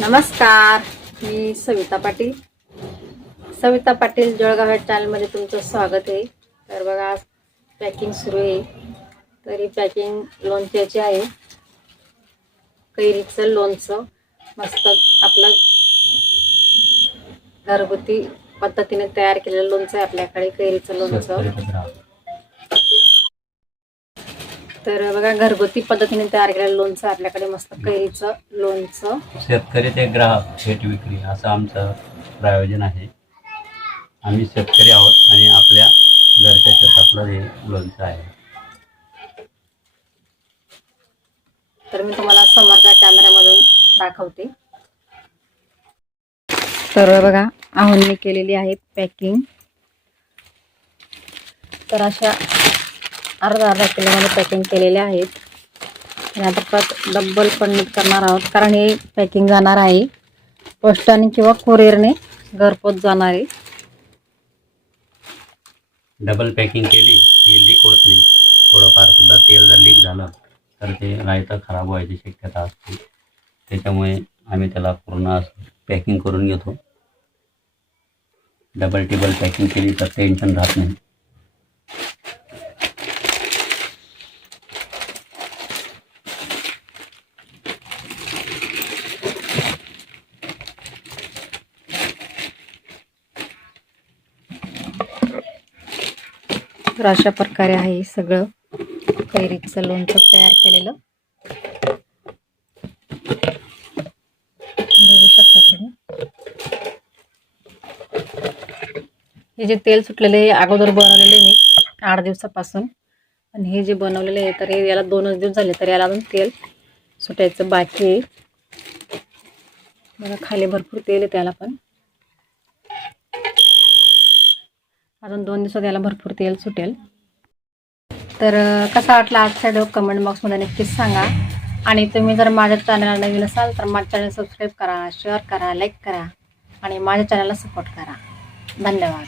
नमस्कार मी सविता पाटील. सविता पाटील जळगाव या चॅनलमध्ये तुमचं स्वागत आहे. तर बघा आज पॅकिंग सुरू आहे. तर ही पॅकिंग लोणच्याची आहे. कैरीचं लोणचं मस्त आपलं घरगुती पद्धतीने तयार केलेलं लोणचं आहे आपल्याकडे कैरीचं लोणचं. तर बघा घरगुती पद्धतीने तयार केलेलं लोणचं आपल्याकडे मस्त कैरीचं लोणचं. शेतकरी ते ग्राहक थेट विक्री असं आमचं प्रायोजन आहे. आम्ही शेतकरी आहोत आणि आपल्या घरच्या शेतातलं हे लोणचं आहे. तर मी तुम्हाला समोरच्या कॅमेऱ्यामधून दाखवते. तर बघा आहोंनी केलेली आहे पॅकिंग तर अशा अर्धा अर्धा किलोमध्ये पॅकिंग केलेले आहेत. आणि आता परत डब्बल पण नीट करणार आहोत कारण हे पॅकिंग जाणार आहे. पोस्टाने किंवा कुरिअरने घरपोच जाणार आहे. डबल पॅकिंग केली तेल लीक होत नाही. थोडंफार सुद्धा तेल जर लीक झालं तर ते रायतं खराब व्हायची शक्यता असते. त्याच्यामुळे आम्ही त्याला पूर्ण पॅकिंग करून घेतो. डबल टेबल पॅकिंग केली तर टेन्शन राहत नाही. तर अशा प्रकारे आहे सगळं. कैरीचं लोणचं तयार केलेलं. बघू शकता तुम्ही. हे जे तेल सुटलेलं आहे अगोदर बनवलेलं आहे मी आठ दिवसापासून. आणि हे जे बनवलेलं आहे तर हे याला दोनच दिवस झाले तर याला अजून तेल सुटायचं बाकी आहे. मला खाली भरपूर तेल आहे त्याला पण. अजून दोन दिवसात याला भरपूर तेल सुटेल. तर कसा वाटला आजचा डोक कमेंट बॉक्समध्ये नक्कीच सांगा. आणि तुम्ही जर माझ्या चॅनलला नवीन असाल तर माझ्या चॅनल सबस्क्राईब करा शेअर करा लाईक करा आणि माझ्या चॅनलला सपोर्ट करा. धन्यवाद.